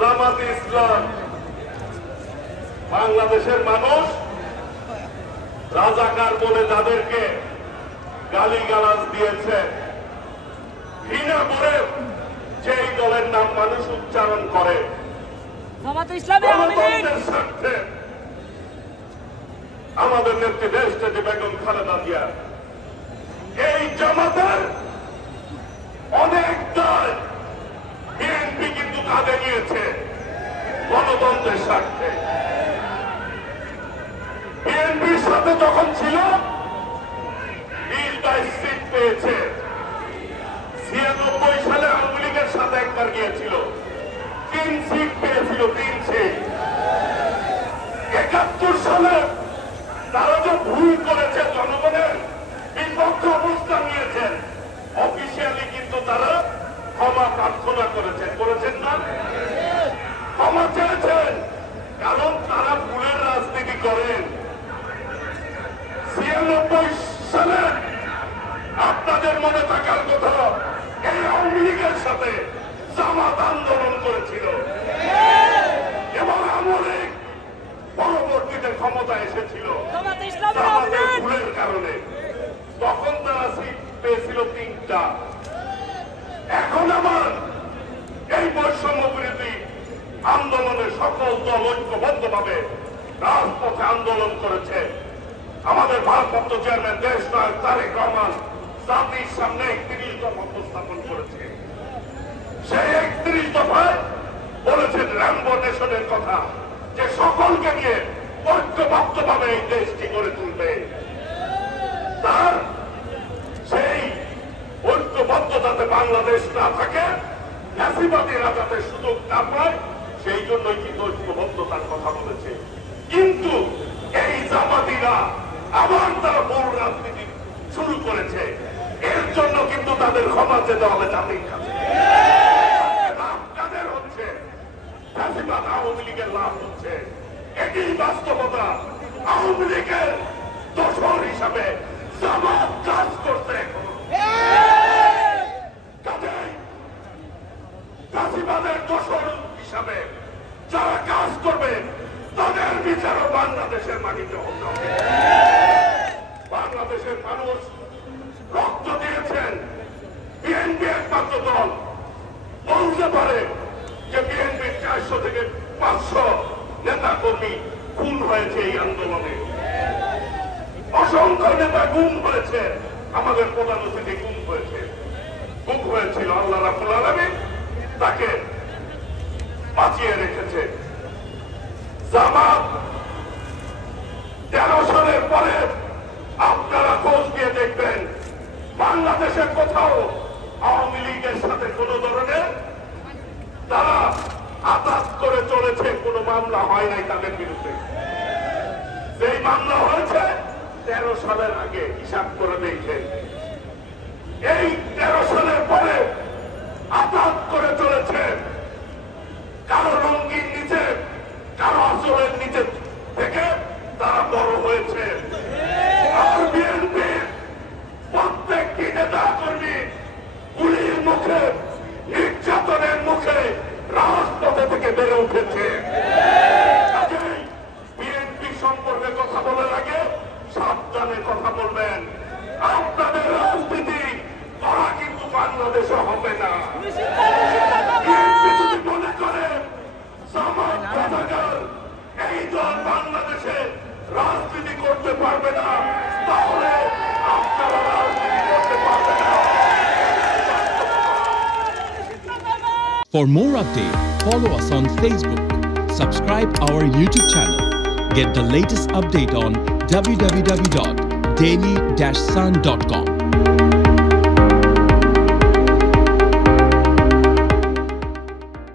জামাতে ইসলাম বাংলাদেশের মানুষ রাজাকার বলে যাদেরকে গালিগালাজ দিয়েছে, ঘৃণা করে যেই দলের নাম মানুষ উচ্চারণ করে, জামাতে ইসলামী গণতন্ত্রের স্বার্থে আমাদের নেত্রী দেশনেত্রী বেগম খালেদা জিয়া, এই জামাতের অনেক দল বিএনপি কিন্তু কাঁধে নিয়েছে গণতন্ত্রের স্বার্থে। বিএনপির সাথে যখন ছিল 20-22 সিট পেয়েছে। 96 সালে আওয়ামী লীগের সাথে একবার গিয়েছিল, 3 সিট পেয়েছিল, 3 সিট। 71 সালে তারা যে ভুল করেছে, জনগণের বিপক্ষে অবস্থান নিয়েছেন, অফিসিয়ালি কিন্তু তারা ক্ষমা প্রার্থনা করেছেন না, ক্ষমা চেয়েছেন, কারণ তারা ভুলের রাজনীতি করেন। 96 সালে আপনাদের মনে থাকার কথা, এই আওয়ামী লীগের সাথে জামাত আন্দোলন করেছিল এবং আওয়ামী লীগ পরবর্তীতে ক্ষমতা এসেছিল জামাতের ভুলের কারণে। তখন তারা সিট পেয়েছিল 3টা। এখন আবার এই বৈষম্য বিরোধী আন্দোলনে সকল দল ঐক্যবদ্ধভাবে রাজপথে আন্দোলন করেছে। আমাদের ভারপ্রাপ্ত চেয়ারম্যান দেশ নায়ক তারেক রহমান জাতির সামনে 31 দফা উপস্থাপন করেছে। সেই 31 দফায় বলেছেন র্যাম্বো নেশনের কথা, যে সকলকে নিয়ে ঐক্যবদ্ধভাবে এই দেশটি গড়ে তুলবে। তার সেই ঐক্যবদ্ধতাতে বাংলাদেশ না থাকে, ফ্যাসিবাদীরা যাতে সুযোগ না পায়, সেই জন্যই কিন্তু ঐক্যবদ্ধতার কথা বলেছে। কিন্তু এই জামাতিরা আবার তারা ভুল রাজনীতি শুরু করেছে। এর জন্য কিন্তু তাদের ক্ষমা চেতে হবে জাতির কাছে। লাভ কাদের হচ্ছে? ফ্যাসিবাদ আওয়ামী লীগের লাভ হচ্ছে, এটি বাস্তবতা। আওয়ামী লীগের দোষর হিসাবে জামাত কাজ করছে। কাজেই ফ্যাসিবাদের দোষর হিসাবে যারা কাজ করবে, তাদের বিচারও বাংলাদেশের মাটিতে হতে হবে। বাংলাদেশের মানুষ রক্ত দিয়েছেন। বিএনপি একমাত্র দল বলতে পারে যে বিএনপির 400 থেকে 500 নেতা কর্মী খুন হয়েছে এই আন্দোলনে, অসংখ্য নেতা গুম হয়েছে, আমাদের প্রধান অতিথি গুম হয়েছিল। আল্লাহ রাব্বুল আলামিন তাকে বাঁচিয়ে রেখেছে। জামাত 13 সালের পরে আপনারা খোঁজ দিয়ে দেখবেন, বাংলাদেশের কোথাও আওয়ামী লীগের সাথে কোন ধরনের তারা আঘাত করে চলেছে, কোন মামলা হয় নাই তাদের বিরুদ্ধে। যেই মামলা হয়েছে 13 সালের আগে, হিসাব করে দেখেন। এই 13 সালের পরে আঘাত করে চলেছে, কারো রঙিন নিচে, কারো আসলের নিচে থেকে তারা বড় হয়েছে। আর বিএনপির প্রত্যেকটি নেতা কর্মী গুলির মুখে, নির্যাতনের মুখে রাজপথে থেকে বেড়ে উঠেছে। বিএনপি সম্পর্কে কথা বলার আগে সাবধানে কথা বলবেন। আপনাদের রাজনীতি করা কিন্তু বাংলাদেশে হবে না। বিএনপি যদি মনে করে জামাত রাজাকার এই দল বাংলাদেশে রাজনীতি করতে পারবে না, তাহলে আপনারা রাজনীতি করতে পারবে না। For more updates, follow us on Facebook, subscribe our YouTube channel, get the latest update on www.daily-sun.com.